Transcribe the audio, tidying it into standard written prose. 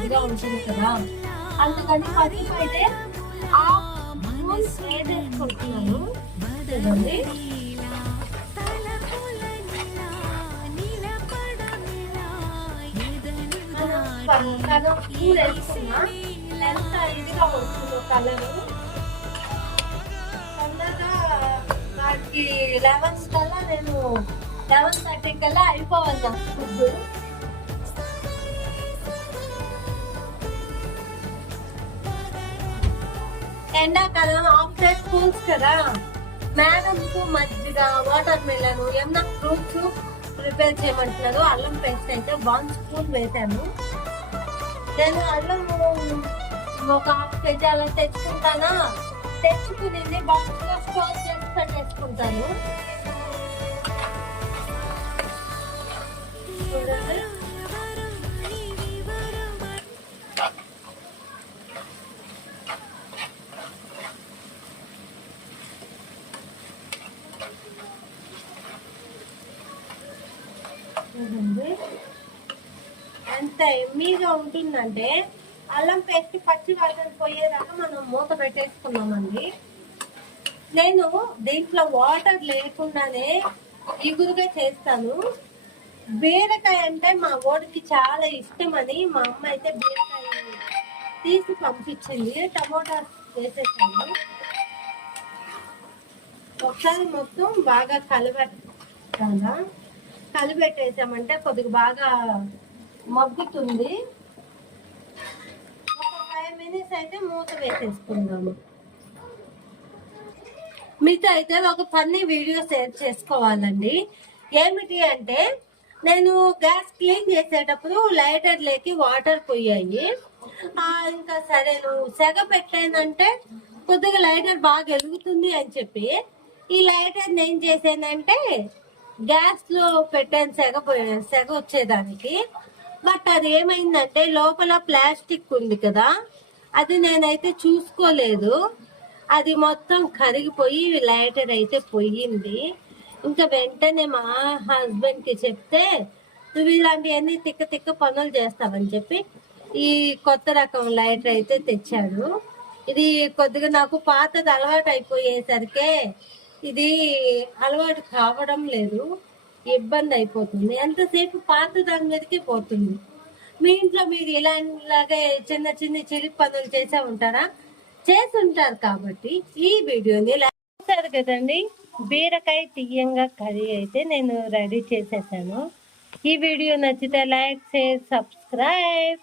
చేదుగా ఉంటుంది కదా, అందుకని పసుపు అయితే వేసేసుకుంటున్నాను. చూడండి, సగం పూలు వేసుకున్నా ఎంత ఇదిగా వస్తుందో కలరు. తొందరగా వాటికి 11 కల్లా నేను 11:30 కల్లా అయిపోవాలి నా ఫుడ్. ఎండాకాలం ఆఫ్టర్ స్కూల్స్ కదా, మేడమ్స్ మజ్జిగ, వాటర్ మిలన్, ఏమన్నా ఫ్రూట్స్ ప్రిపేర్ చేయమంటున్నారు. అల్లం పేస్ట్ అయితే 1 స్పూన్ వేసాను. నేను అల్లం ఒక 1/2 kg అలా తెచ్చుకుంటానా, తెచ్చుకుని బాక్స్ లో స్టోర్ చేసి పెట్టేసుకుంటాను. చూడండి, ఎంత ఎమ్మీగా ఉంటుందంటే అల్లం పేస్ట్ పచ్చి వాసన పోయేదాకా మనం మూత పెట్టేసుకున్నామండి. నేను దీంట్లో వాటర్ లేకుండానే ఇగురుగా చేస్తాను. బీరకాయ అంటే మా ఓడికి చాలా ఇష్టం అని మా అమ్మ అయితే బీరకాయ తీసి పంపించింది. టమోటా వేసేసాను. ఒకసారి మొత్తం బాగా కలిపెట్టేసామంటే కొద్దిగా బాగా మగ్గుతుంది. ఒక 5 minutes అయితే మూత వేసేసుకుందాము. మీతో అయితే ఒక ఫన్నీ వీడియో షేర్ చేసుకోవాలండి. ఏమిటి అంటే, నేను గ్యాస్ క్లీన్ చేసేటప్పుడు లైటర్ లేకి వాటర్ పోయాయి. ఇంకా సరే నువ్వు సెగ పెట్టానంటే కొద్దిగా లైటర్ బాగా వెలుగుతుంది అని చెప్పి ఈ లైటర్ నేను చేసానంటే గ్యాస్ లో పెట్టాను సెగ వచ్చేదానికి. బట్ అది ఏమైందంటే లోపల ప్లాస్టిక్ ఉంది కదా, అది నేనైతే చూసుకోలేదు. అది మొత్తం కరిగిపోయి లైటర్ అయితే పోయింది. ఇంకా వెంటనే మా హస్బెండ్ కి చెప్తే, నువ్వు ఇలాంటివన్నీ తిక్క పనులు చేస్తావని చెప్పి ఈ కొత్త రకం లైటర్ అయితే తెచ్చాడు. ఇది కొద్దిగా నాకు పాతది అలవాటు అయిపోయేసరికి ఇది అలవాటు కావడం లేదు, ఇబ్బంది అయిపోతుంది. ఎంతసేపు పాత దాని మీదకి పోతుంది. మీ ఇంట్లో మీరు ఇలాగే చిన్న చిలిపి పనులు చేసే ఉంటారా? చేసి ఉంటారు కాబట్టి ఈ వీడియోని చూసారు కదండి. బీరకాయ తీయంగా కర్రీ అయితే నేను రెడీ చేసేసాను. ఈ వీడియో నచ్చితే లైక్, షేర్, సబ్స్క్రైబ్.